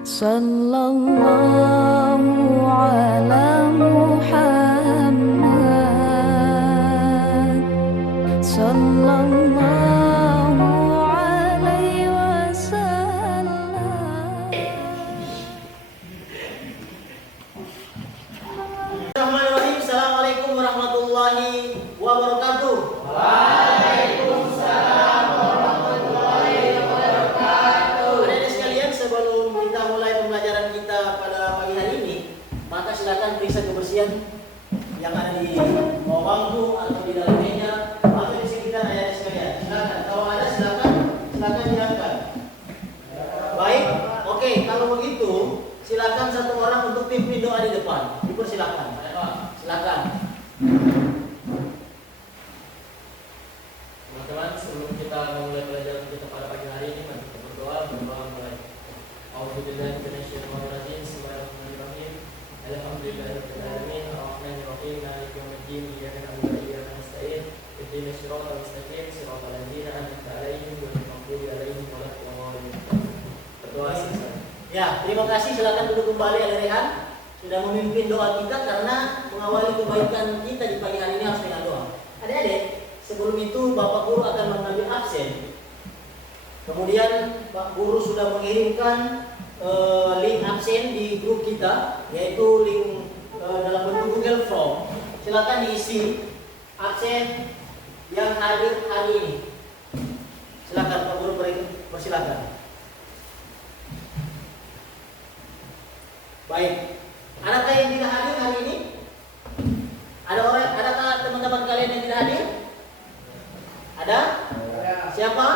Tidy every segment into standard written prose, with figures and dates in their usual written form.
Sallallahu ala Muhammad, sallallahu alaihi wasallam. Bismillahirrahmanirrahim. Assalamualaikum warahmatullahi wabarakatuh. Waalaikumsalam warahmatullahi wabarakatuh. Adik-adik sekalian, sebelum kita mulai pembelajaran kita pada pagi hari ini, maka silakan periksa kebersihan yang ada di bawah bangku atau di dalam meja atau di sekitar adik-adik sekalian. Silakan, kalau ada silakan diangkat. Baik, oke. Kalau begitu, silakan satu orang untuk pimpin doa di depan. Dipersilakan. Silakan. Teman-teman, sebelum kita memulai pelajaran kita pada pagi hari ini, mari kita berdoa mulai. A'udzubillahi minasyaitonirrajim. Bismillahirrahmanirrahim. Alhamdulillahirabbil alamin, arrahmanirrahim, maliki yaumiddin, iyyaka na'budu wa iyyaka nasta'in. Ihdinas siratal mustaqim, siratal ladzina an'amta 'alaihim ghairil maghdubi 'alaihim waladdallin. Berdoa selesai. Ya, terima kasih. Silakan duduk kembali, Ada Rehan. Sudah memimpin doa kita karena mengawali kebaikan kita di pagi hari ini harus dengan doa. Adik-adik, sebelum itu Bapak Guru akan mengambil absen. Kemudian Pak Guru sudah mengirimkan link absen di grup kita, yaitu link dalam bentuk Google Form. Silakan diisi absen yang hadir hari ini. Silakan Pak Guru, persilakan. Baik. Adakah yang tidak hadir hari ini? Adakah teman-teman kalian yang tidak hadir? Ada? Siapa?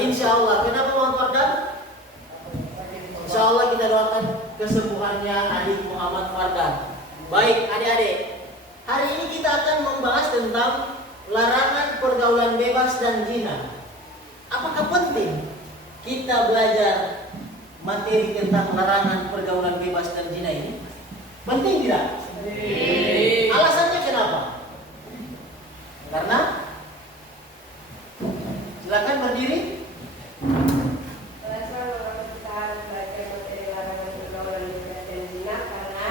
Insya Allah. Kenapa Muhammad Fardan? Insya Allah kita doakan kesembuhannya adik Muhammad Fardan. Baik, adik-adik. Hari ini kita akan membahas tentang larangan pergaulan bebas dan zina. Apakah penting kita belajar materi tentang larangan pergaulan bebas dan zina ini? Penting tidak? Penting. Alasannya kenapa? Karena silakan berdiri. Alasan mengapa kita harus belajar materi larangan pergaulan bebas dan zina karena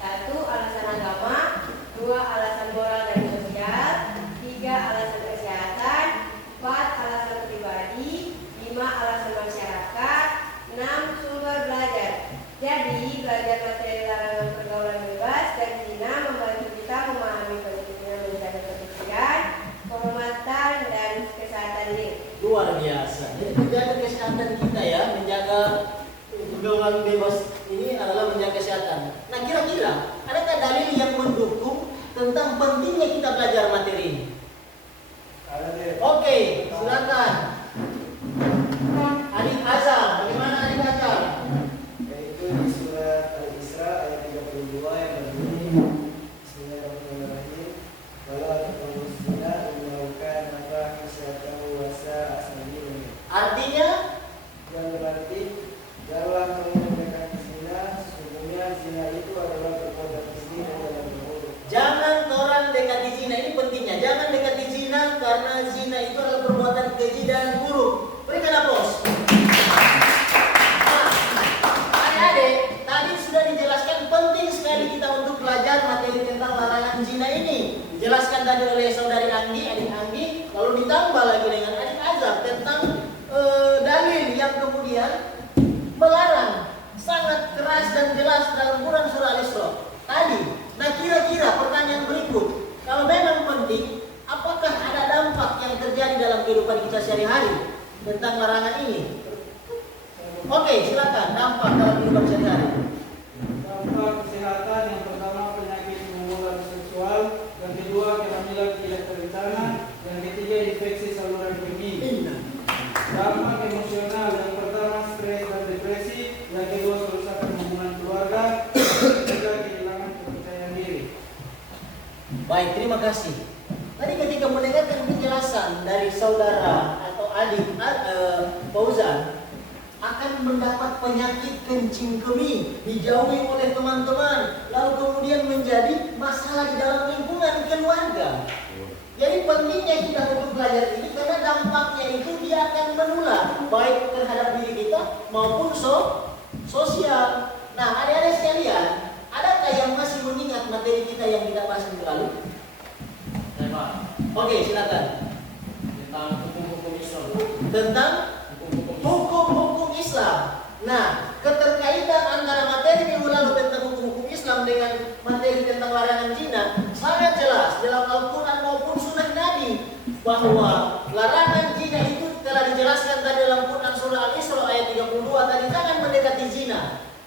1. Alasan agama, 2. Alasan moral dan sosial, 3. Alasan kesehatan, 4. Alasan pribadi, 5. Alasan masyarakat, 6. Sumber belajar. Jadi, belajar materi larangan pergaulan bebas dan zina membantu kita memahami pentingnya menjaga kebersihan, kehormatan, dan kesehatan diri. Luar biasa. Jadi menjaga kesehatan kita ya, menjaga pergaulan bebas ini adalah menjaga kesehatan. Nah, kira-kira adakah dalil yang mendukung tentang pentingnya kita belajar materi ini? Oke, silakan. Adik Azal, bagaimana Adik Azal? Yaitu di surat Al-Isra ayat 32 yang berbunyi Bismillahirrahmanirrahim. Wala taqrabuz zina innahu kana fahishatan wa sa'a sabila. Artinya, Yang berarti janganlah kamu mendekati zina, sesungguhnya zina itu adalah perbuatan keji dan jalan buruk. jangan orang dekati zina. Ini pentingnya. Jangan dekati zina karena zina itu adalah perbuatan keji dan buruk. Berikan aplaus. Nah, adik-adik, tadi sudah dijelaskan penting sekali kita untuk belajar materi tentang larangan zina ini. Dijelaskan tadi oleh saudari Anggi, adik Anggi, lalu ditambah lagi dengan adik Azhar tentang dalil yang kemudian melarang sangat keras dan jelas dalam Quran surah Al-Isra tadi. Nah, kira-kira pertanyaan berikut, kalau memang penting, apakah ada dampak yang terjadi dalam kehidupan kita sehari-hari tentang larangan ini? Oke, silakan dampak dalam kehidupan sehari-hari. Dampak kesehatan yang pertama penyakit menular seksual, yang kedua kehamilan tidak terencana, yang ketiga infeksi saluran kemih. Dampak emosional yang pertama stres dan depresi, yang kedua kerusakan hubungan keluarga, yang ketiga kehilangan kepercayaan diri. Baik, terima kasih. Tadi ketika mendengarkan penjelasan dari saudara atau adik Fauzan akan mendapat penyakit kencing kemih, dijauhi oleh teman-teman, lalu kemudian menjadi masalah di dalam lingkungan keluarga. Jadi pentingnya kita untuk belajar ini karena dampaknya itu dia akan menular baik terhadap diri kita maupun sosial. Nah, adik-adik sekalian, adakah yang masih mengingat materi kita yang kita bahas minggu lalu? Saya Pak, Oke, silakan. tentang hukum-hukum Islam. Tentang hukum-hukum Islam. Nah, keterkaitan antara materi minggu lalu tentang hukum-hukum Islam dengan materi tentang larangan zina sangat jelas dalam Al-Quran maupun Sunnah Nabi, bahwa larangan zina itu telah dijelaskan tadi dalam Quran surah Al-Isra ayat 32 tadi, jangan mendekati zina.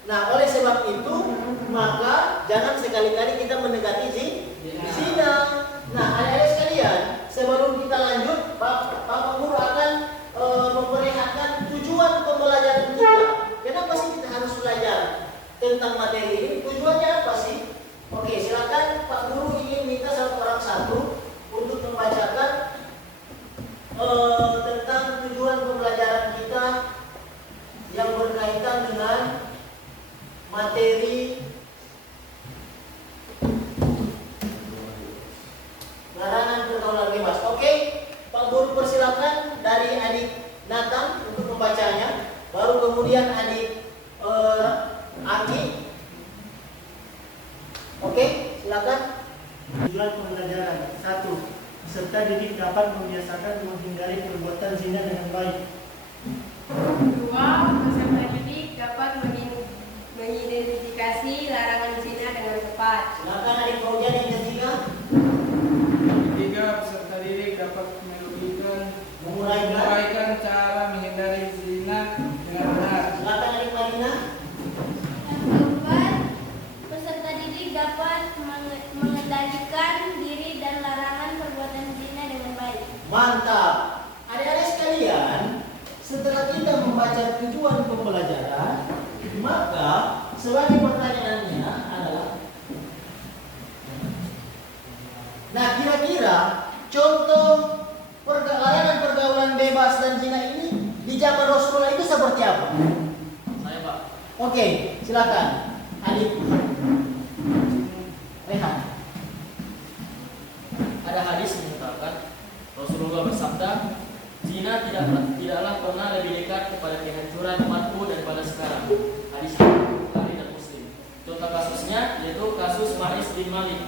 Nah, oleh sebab itu maka jangan sekali-kali kita mendekati zina. Nah, adik-adik sekalian, sebelum kita lanjut, Pak Guru akan memperlihatkan tujuan pembelajaran kita. Kenapa sih kita harus belajar tentang materi ini? Tujuannya apa sih? Oke, silakan Pak Guru ingin minta satu untuk membacakan tentang tujuan pembelajaran kita yang berkaitan dengan materi larangan pergaulan bebas. Oke, Pak Guru persilakan dari adik Nathan untuk membacanya, baru kemudian adik Anggi. Oke, silakan. Tujuan pembelajaran 1. Peserta didik dapat membiasakan menghindari perbuatan zina dengan baik. 2. Peserta didik dapat mengidentifikasi larangan zina dengan tepat. Silakan adik Fauzian yang ketiga. 3. Peserta didik dapat Menguraikan. cara menghindari zina dengan benar. Silakan adik Marina. Yang keempat, peserta didik dapat mengendalikan diri dan larangan perbuatan zina dengan baik. Mantap. Adik-adik sekalian, setelah kita membaca tujuan pembelajaran, maka sebagai pertanyaannya adalah, nah, kira-kira contoh larangan pergaulan bebas dan zina ini di zaman Rasulullah itu seperti apa? Saya Pak, Oke, silakan. Adik Rehan. ada hadis mengatakan Rasulullah bersabda, zina tidaklah pernah lebih dekat kepada kehancuran umatku daripada sekarang. Hadis Bukhari dan Muslim. Contoh kasusnya yaitu kasus Ma'is bin Malik.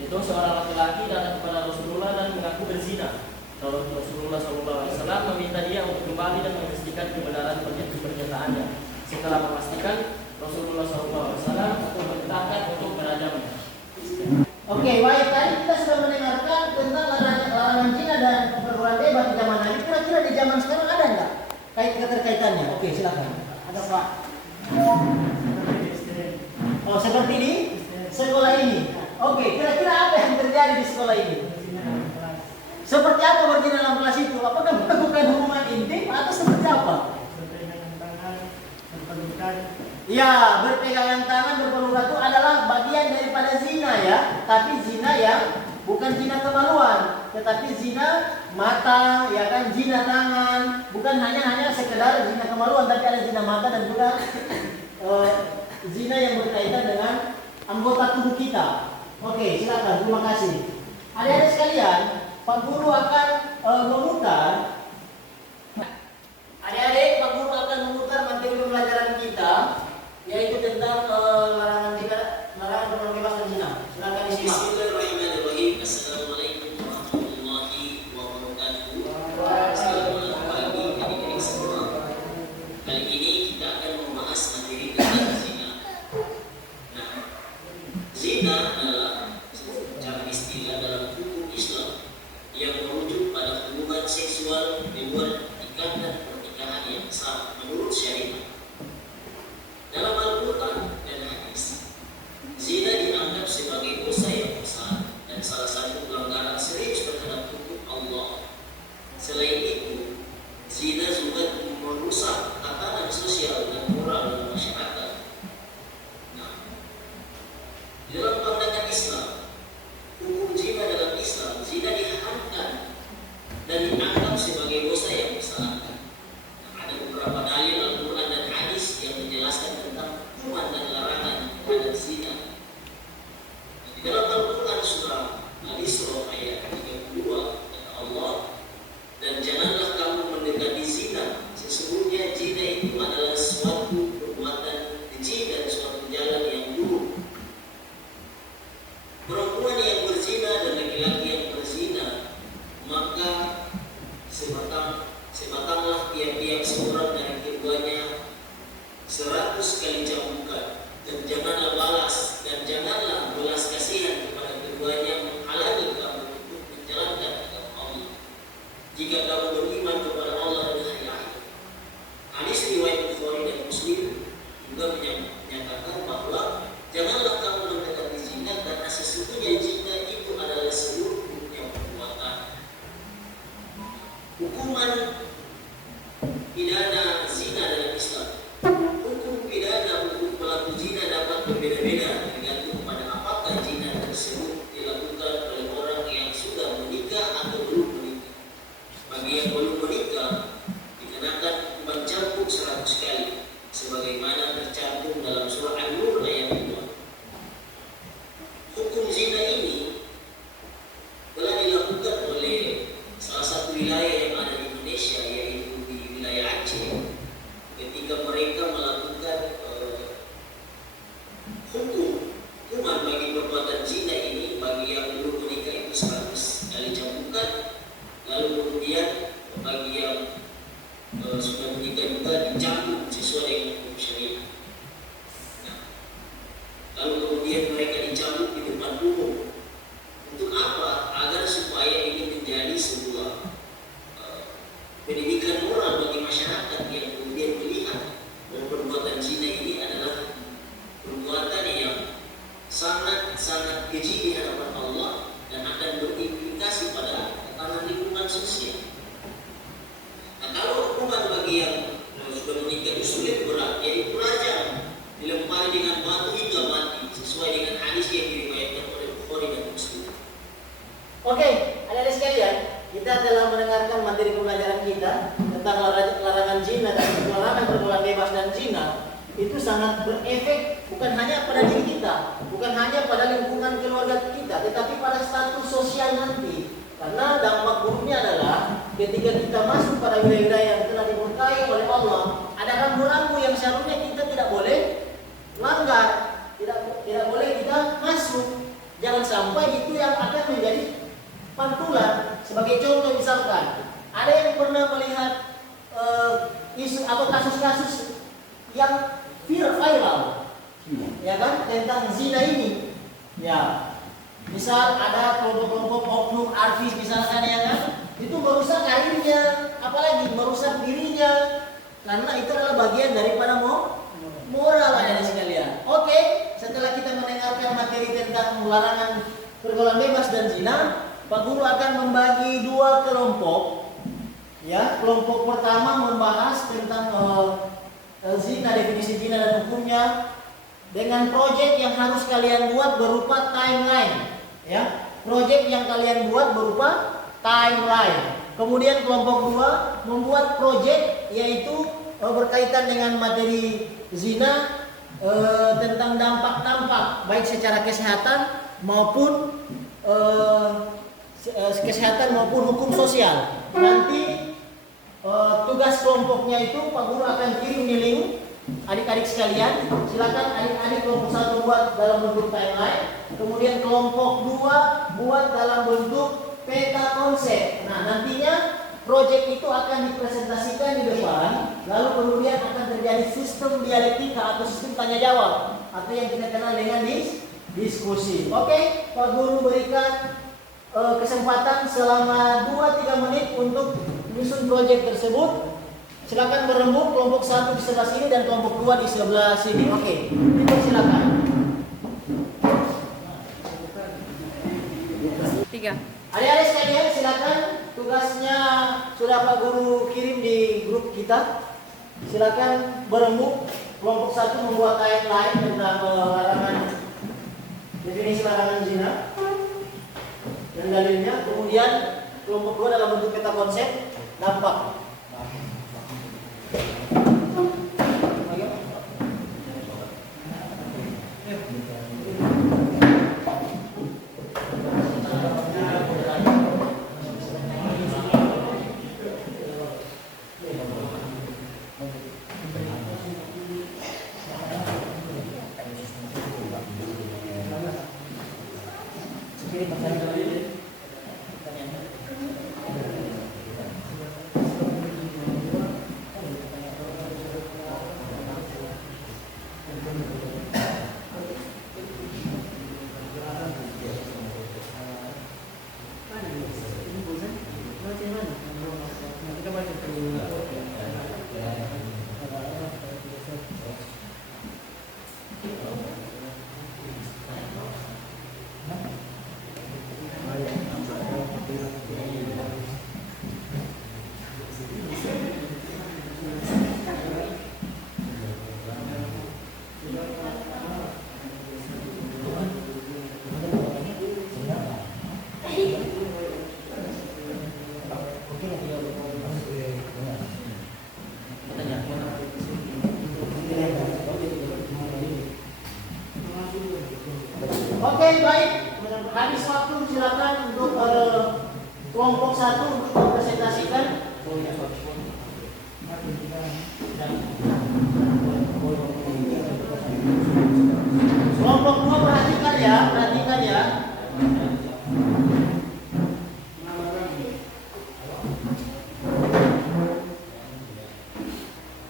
Itu seorang laki-laki datang kepada Rasulullah dan mengaku berzina. Lalu Rasulullah SAW meminta dia untuk kembali dan memastikan kebenaran pernyataannya. Setelah memastikan, Rasulullah SAW memerintahkan untuk merajamnya. Oke, baik. Tadi kita sudah mendengarkan tentang larangan zina dan pergaulan bebas di zaman Nabi. Kira-kira di zaman sekarang ada nggak keterkaitannya? Oke, silakan. Ada Pak. Oh, seperti di sekolah ini. Oke, kira-kira apa yang terjadi di sekolah ini? Seperti apa berzina dalam kelas itu? Apakah melakukan hubungan intim atau seperti apa? Ya, berpegangan tangan, berpelukan itu adalah bagian daripada zina ya. Tapi zina yang bukan zina kemaluan, tetapi zina mata, ya kan, zina tangan. Bukan hanya sekedar zina kemaluan, tapi ada zina mata dan juga zina yang berkaitan dengan anggota tubuh kita. Oke, silakan. Terima kasih. Adik-adik sekalian, Pak Guru akan memutar. Adik-adik, Pak Guru akan memutar materi pembelajaran kita, yaitu tentang larangan pergaulan bebas dan zina. Silakan disimak. Bismillahirrahmanirrahim. Assalamualaikum warahmatullahi wabarakatuh. Selamat pagi adik-adik semua. Kali ini kita akan membahas materi tentang zina. Nah, zina adalah cara istilah dalam hukum Islam yang merujuk pada hubungan seksual di luar ikatan pernikahan yang sah menurut syariat. Dalam Al-Quran dan hadis, zina dianggap sebagai dosa yang besar dan salah satu pelanggaran serius terhadap hukum Allah. Selain itu, zina juga merusak tatanan sosial dan moral dalam masyarakat. Nah, dalam pandangan Islam, hukum zina dalam Islam, zina diharamkan dan dianggap sebagai dosa yang besar. Nah, ada beberapa dalil Al-Quran dan muslim juga menyatakan bahwa janganlah kamu mendekati zina karena sesungguhnya zina itu adalah seluruhnya perbuatan. Hukuman pidana zina dalam Islam. Hukum pidana untuk pelaku zina dapat berbeda-beda tergantung pada apakah zina tersebut dilakukan oleh orang yang sudah menikah atau belum menikah. Bagi yang belum menikah dikenakan hukuman cambuk 100 kali sebagaimana tercantum dalam surah An-Nur ayat 2. Hukum zina ini telah dilakukan oleh salah satu wilayah yang ada di Indonesia, yaitu di wilayah Aceh, ketika mereka melakukan hukuman bagi perbuatan zina ini. Bagi yang belum menikah itu 100 kali cambukan, lalu kemudian bagi yang sudah menikah juga dicambuk sesuai dengan hukum syariat. Nah, lalu kemudian mereka dicambuk di depan umum. Untuk apa? Agar supaya ini menjadi sebuah pendidikan moral bagi masyarakat yang kemudian melihat bahwa perbuatan zina ini adalah perbuatan yang sangat-sangat keji di hadapan Allah dan akan berimplikasi pada tatanan lingkungan sosial. Nah, kalau hukuman bagi yang sudah menikah itu sulit berat, yaitu rajam, dilempari dengan batu hingga mati, sesuai dengan hadis yang diriwayatkan oleh Bukhari dan Muslim. Oke, adik-adik sekalian, kita telah mendengarkan materi pembelajaran kita tentang larangan zina dan larangan pergaulan bebas dan zina. Itu sangat berefek bukan hanya pada diri kita, bukan hanya pada lingkungan keluarga kita, tetapi pada status sosial nanti. Karena dampak buruknya adalah ketika kita masuk pada wilayah-wilayah yang telah diberkahi oleh Allah, ada rambu-rambu yang seharusnya kita tidak boleh langgar, tidak boleh kita masuk. Jangan sampai itu yang akan menjadi pantulan. Sebagai contoh misalkan, ada yang pernah melihat isu atau kasus-kasus yang viral, ya kan, tentang zina ini, ya. Misal ada kelompok-kelompok oknum artis misalkan, ya kan, itu merusak karirnya, apalagi merusak dirinya, karena itu adalah bagian daripada moral ada sekalian. Oke, setelah kita mendengarkan materi tentang larangan pergaulan bebas dan zina, Pak Guru akan membagi dua kelompok. Ya, kelompok pertama membahas tentang zina, definisi zina dan hukumnya, dengan proyek yang harus kalian buat berupa timeline. Ya, proyek yang kalian buat berupa timeline. Kemudian kelompok dua membuat proyek yaitu berkaitan dengan materi zina, tentang dampak-dampak baik secara kesehatan maupun hukum sosial. Nanti tugas kelompoknya itu Pak Guru akan kirim di link. Adik-adik sekalian, silakan adik-adik kelompok 1 buat dalam bentuk timeline, kemudian kelompok 2 buat dalam bentuk peta konsep. Nah, nantinya proyek itu akan dipresentasikan di depan, lalu kemudian akan terjadi sistem dialektika atau sistem tanya jawab, atau yang kita kenal dengan diskusi. Oke, Pak Guru berikan kesempatan selama 2-3 menit untuk menyusun proyek tersebut. Silakan berembuk, kelompok 1 di sebelah sini dan kelompok 2 di sebelah sini. Oke, silakan. 3. Adik-adik sekalian, silakan, tugasnya sudah Pak Guru kirim di grup kita. Silakan berembuk. Kelompok 1 membuat timeline tentang definisi larangan zina dan dalilnya. Kemudian kelompok 2 dalam bentuk peta konsep dampak. Oke, baik. Habis waktu, silakan untuk kelompok 1 untuk mempresentasikan. Kelompok 2 perhatikan ya.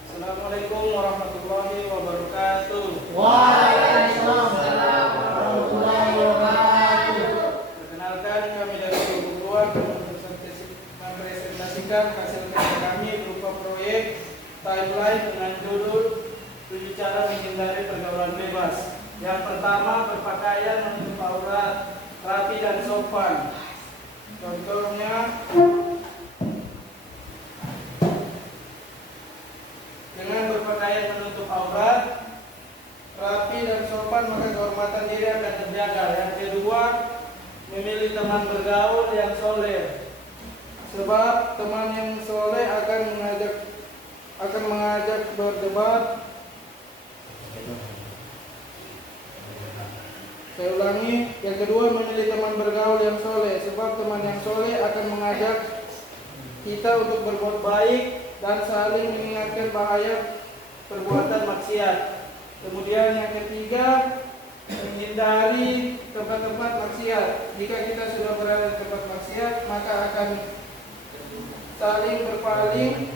Assalamualaikum warahmatullahi wabarakatuh. Waalaikumsalam warahmatullahi wabarakatuh. Perkenalkan, kami dari kelompok 2 akan mempresentasikan hasil kerja kami berupa proyek timeline dengan judul 7 cara menghindari pergaulan bebas. Yang pertama, berpakaian menutup aurat, rapi dan sopan. Contohnya, dengan berpakaian menutup aurat, rapi dan sopan, maka kehormatan diri akan terjaga. Yang kedua, memilih teman bergaul yang soleh. Sebab teman yang soleh akan mengajak berdebat. Saya ulangi, yang kedua, memilih teman bergaul yang soleh. Sebab teman yang soleh akan mengajak kita untuk berbuat baik dan saling mengingatkan bahaya perbuatan maksiat. Kemudian yang ketiga, menghindari tempat-tempat maksiat. Jika kita sudah berada di tempat maksiat, maka akan saling berpaling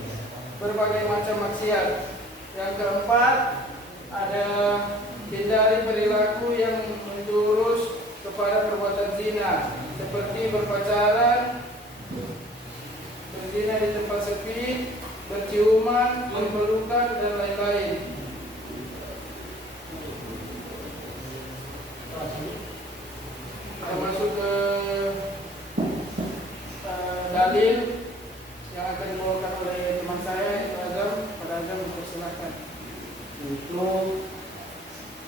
berbagai macam maksiat. Yang keempat, ada hindari perilaku yang menjurus kepada perbuatan zina, seperti berpacaran, berzina di tempat sepi, berciuman, berpelukan, dan lain-lain. Kita masuk ke dalil yang akan dibawakan oleh teman saya, itu Adam. Pada Adam, dipersilakan. Itu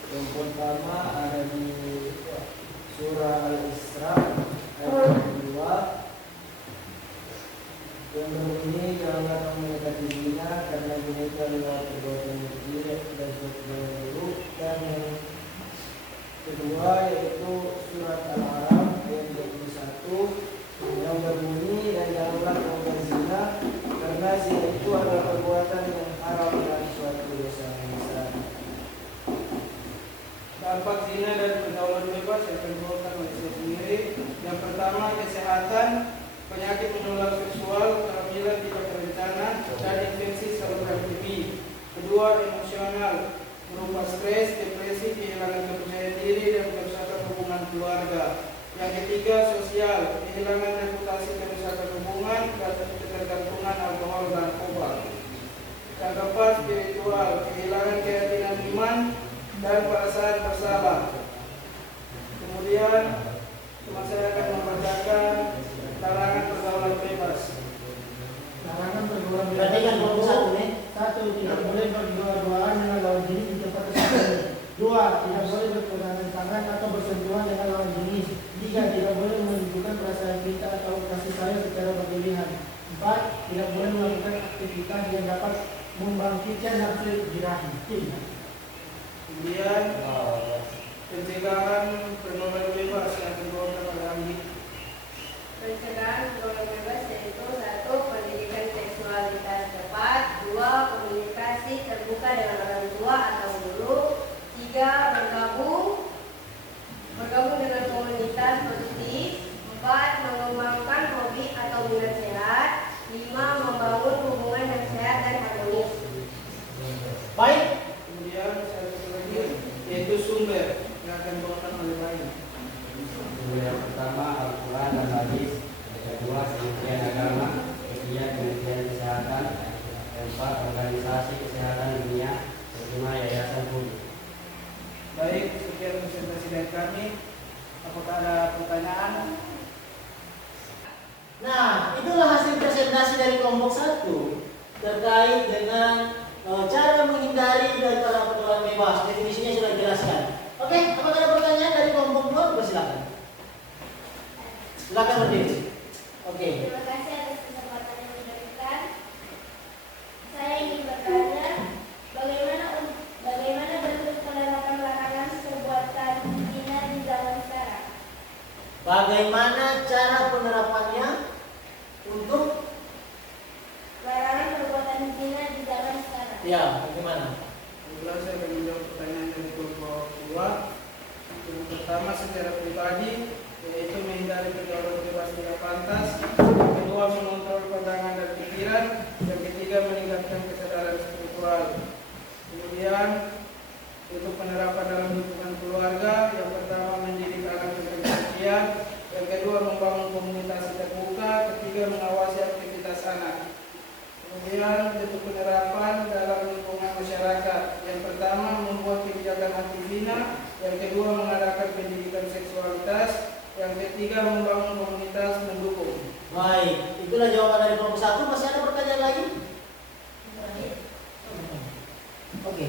yang pertama ada di surah Al-Isra ayat 2 yang berbunyi, janganlah kamu mendekati zina karena zina itu adalah perbuatan yang jelek dan sesuatu yang buruk. Dan yang kedua yaitu surat Al-A'raf ayat 21 yang berbunyi, dan janganlah kamu berzina karena zina itu adalah perbuatan yang haram dan suatu dosa yang besar. Dampak zina dan pergaulan bebas yang dibawakan oleh saya sendiri. Yang pertama, kesehatan, penyakit menular seksual, kehamilan tidak terencana, dan infeksi saluran kemih. Kedua, emosional, berupa stres, depresi, kehilangan kepercayaan diri, dan kerusakan hubungan keluarga. Yang ketiga, sosial, kehilangan reputasi, kerusakan hubungan, dan ketergantungan alkohol dan narkoba. Yang keempat, spiritual, kehilangan keyakinan iman dan perasaan bersalah. Kemudian teman saya akan membacakan larangan pergaulan bebas. Larangan pergaulan bebas. Perhatikan kelompok 1 nih. 1. Tidak boleh berdua-duaan dengan lawan jenis di tempat tertentu. 2. Tidak boleh berpegangan tangan atau bersentuhan dengan lawan jenis. 3. Tidak boleh menunjukkan perasaan cinta atau kasih sayang secara berlebihan. 4. Tidak boleh melakukan aktivitas yang dapat membangkitkan nafsu birahi. Kemudian pencegahan pergaulan bebas yang dibawakan oleh Anggi. Pencegahan pergaulan bebas yaitu 1. Pendidikan seksualitas tepat, 2. Komunikasi terbuka dengan orang tua atau guru, 3. Bergabung dengan komunitas positif, 4. Mengembangkan hobi atau minat sehat, 5. Membangun hubungan yang sehat dan harmonis. Baik. Kemudian satu lagi yaitu sumber yang akan dibawakan oleh lain. Yang pertama Al-Quran dan Hadis, yang kedua Kementerian Agama, ketiga Kementerian Kesehatan, yang keempat Organisasi Kesehatan Dunia, kelima Yayasan Puri. Baik, sekian presentasi dari kami. Apakah ada pertanyaan? Nah, itulah hasil presentasi dari kelompok 1 terkait dengan cara menghindari daripada pergaulan bebas. Definisinya sudah dijelaskan. Oke, apakah ada pertanyaan dari kelompok 2? Silakan. Silakan berdiri. Oke. Terima kasih atas kesempatan yang diberikan. Saya ingin bertanya, Bagaimana cara penerapannya untuk Larangan perbuatan zina di zaman sekarang. ya bagaimana? Kebetulan saya akan menjawab pertanyaan dari kelompok 2. Yang pertama secara pribadi, yaitu menghindari pergaulan bebas tidak pantas. Yang kedua mengontrol pandangan dan pikiran. Yang ketiga meningkatkan kesadaran spiritual. Kemudian untuk penerapan dalam lingkungan keluarga, yang pertama mendidik anak dengan kesucian, yang kedua membangun komunitas terbuka, ketiga mengawasi aktivitas anak. Kemudian bentuk penerapan dalam lingkungan masyarakat, yang pertama membuat kebijakan anti zina, yang kedua mengadakan pendidikan seksualitas, yang ketiga membangun komunitas mendukung. Baik, itulah jawaban dari kelompok 1. Masih ada pertanyaan lagi? Oke,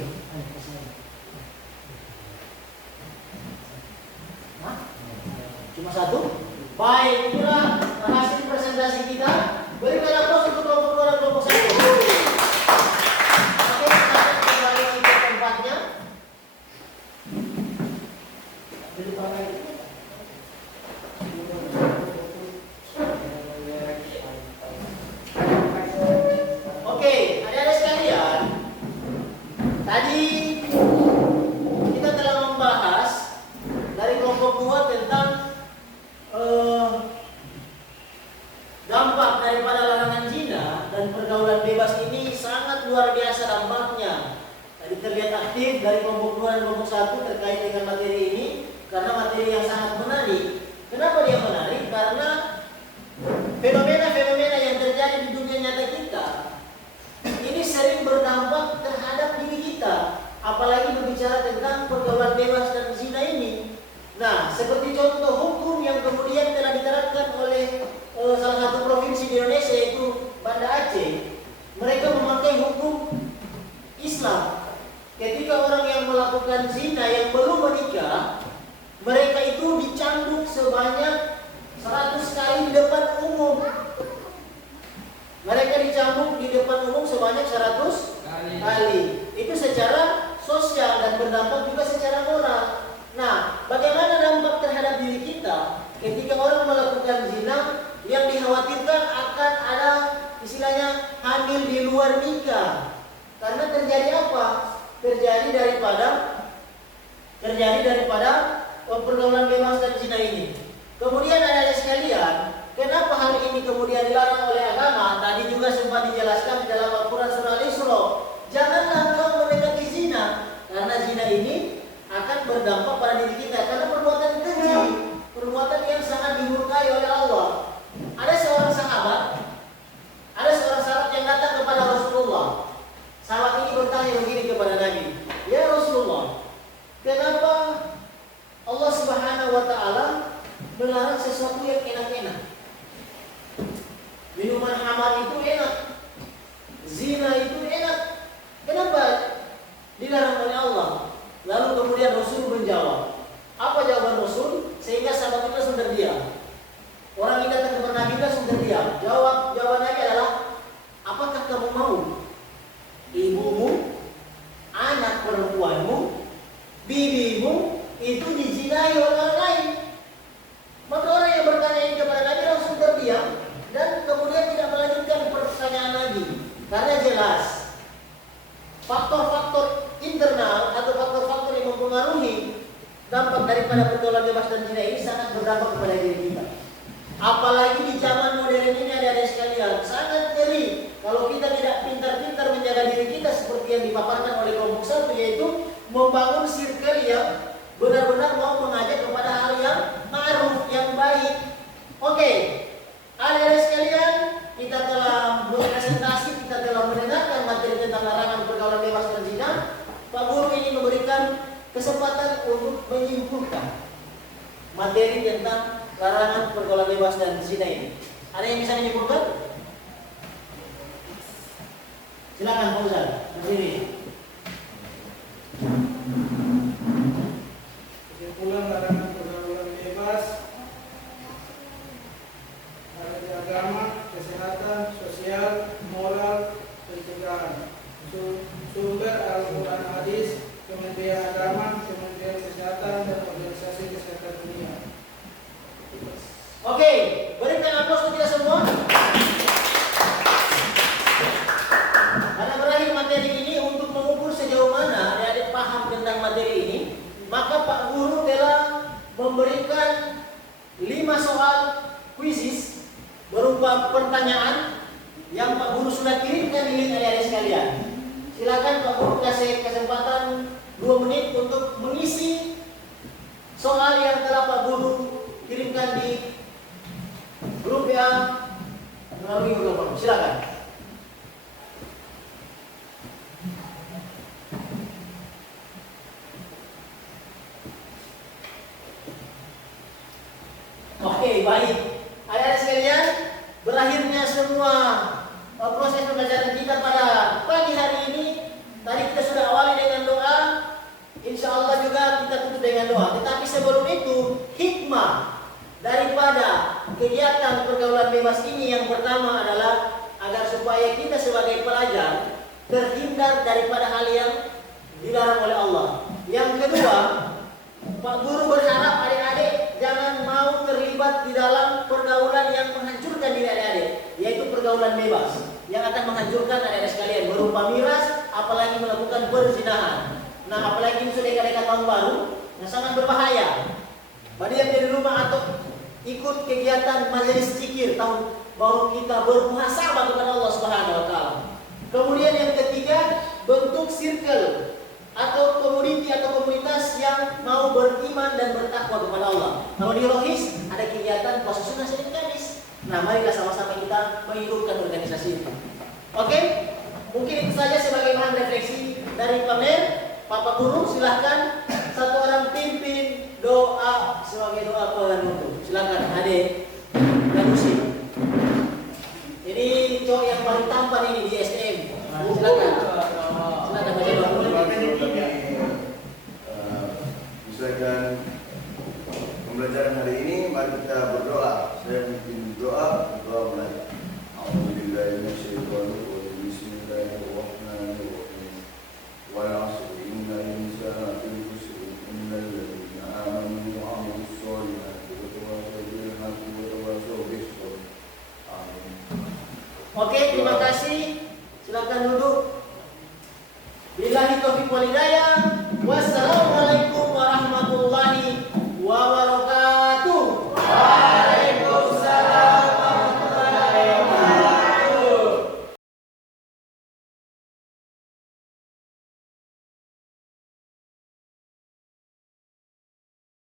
cuma 1? Baik, itulah hasil presentasi kita. Berikan aplaus untuk kelompok 2 dan kelompok 1. Oke, kita akan kembali ke tempatnya. Oke, adik-adik sekalian, tadi kita telah membahas dari kelompok 2 tentang dampak daripada larangan zina dan pergaulan bebas ini sangat luar biasa dampaknya. Tadi terlihat aktif dari kelompok 2 dan kelompok 1 terkait dengan materi ini karena materi yang sangat menarik. Kenapa dia menarik? Karena fenomena-fenomena yang terjadi di dunia nyata kita ini sering berdampak terhadap diri kita, apalagi berbicara tentang pergaulan bebas dan zina ini. Nah, seperti contoh hukum yang kemudian telah diterapkan oleh salah satu provinsi di Indonesia, yaitu Banda Aceh. Mereka memakai hukum Islam. Ketika orang yang melakukan zina yang belum menikah, mereka itu dicambuk sebanyak 100 kali di depan umum. Mereka dicambuk di depan umum sebanyak 100 kali. Itu secara sosial dan berdampak juga secara moral. Nah, bagaimana dampak terhadap diri kita ketika orang melakukan zina yang dikhawatirkan akan ada istilahnya hamil di luar nikah? Karena terjadi apa? Terjadi daripada pergaulan bebas dan zina ini. Kemudian ada sekalian, kenapa hal ini kemudian dilarang oleh agama? Tadi juga sempat dijelaskan di dalam Al-Quran surah Al-Isra. Janganlah engkau mendekati zina, karena zina ini akan berdampak pada diri kita. Karena perbuatan keji, perbuatan yang sangat dimurkai oleh Allah. Ada seorang sahabat yang datang kepada Rasulullah. Sahabat ini bertanya begini kepada Nabi, "Ya Rasulullah, kenapa Allah Subhanahu wa Ta'ala melarang sesuatu yang enak-enak? Minuman khamar itu enak, zina itu enak. Kenapa dilarang oleh Allah?" Lalu kemudian Rasul menjawab. Apa jawaban Rasul? Sehingga sahabat itu langsung terdiam. Orang ini datang kepada Nabi langsung terdiam. Jawabannya adalah, apakah kamu mau ibumu, anak perempuanmu, bibimu itu dizinai oleh orang lain? Maka orang yang bertanya ini kepada Nabi langsung terdiam dan kemudian tidak melanjutkan pertanyaan lagi. Karena jelas faktor-faktor internal atau faktor-faktor yang mempengaruhi dampak daripada pergaulan bebas dan zina ini sangat berdampak kepada diri kita. Apalagi di zaman modern ini, adik-adik sekalian, sangat ngeri kalau kita tidak pintar-pintar menjaga diri kita seperti yang dipaparkan oleh kelompok 1, yaitu membangun circle yang benar-benar mau mengajak kepada hal yang ma'ruf, yang baik. Oke, adik-adik sekalian, kita telah berpresentasi, kita telah mendengarkan materi tentang larangan pergaulan bebas dan zina. Pak Guru ini memberikan kesempatan untuk menyimpulkan materi tentang larangan pergaulan bebas dan zina ini. Ada yang bisa menyimpulkan? Silakan Pak Ustaz, berdiri. Kesimpulan larangan pergaulan bebas dari agama, kesehatan, sosial, moral, pencegahan. Sumber Al-Quran, hadis, Kementerian Agama, Kementerian Kesehatan, dan Organisasi Kesehatan Dunia. Silakan. Oke, baik. Adik-adik sekalian, berakhirnya semua proses pembelajaran kita pada pagi hari ini. Tadi kita sudah awali dengan doa. Insya Allah juga kita tutup dengan doa. Tetapi sebelum itu, hikmah daripada kegiatan pergaulan bebas ini yang pertama adalah agar supaya kita sebagai pelajar terhindar daripada hal yang dilarang oleh Allah. Yang kedua, Pak Guru berharap adik-adik jangan mau terlibat di dalam pergaulan yang menghancurkan diri adik-adik, yaitu pergaulan bebas yang akan menghancurkan adik-adik sekalian, berupa miras, apalagi melakukan perzinahan. Nah, apalagi ini sudah dekat-dekat tahun baru, yang sangat berbahaya. Bagi yang di rumah atau ikut kegiatan majelis zikir tahun baru kita bermuhasabah kepada Allah Subhanahu wa taala. Kemudian yang ketiga, bentuk circle atau community atau komunitas yang mau beriman dan bertakwa kepada Allah. Kalau di Rohis ada kegiatan puasa sunnah Senin Kamis. Nah, marilah sama-sama kita menghidupkan organisasi itu. Oke? Mungkin itu saja sebagai bahan refleksi dari pamer. Bapak Guru silahkan satu orang pimpin doa sebagai doa penutup. Silakan adik Danusi. Ini cowok yang paling tampan ini di STM. Silakan.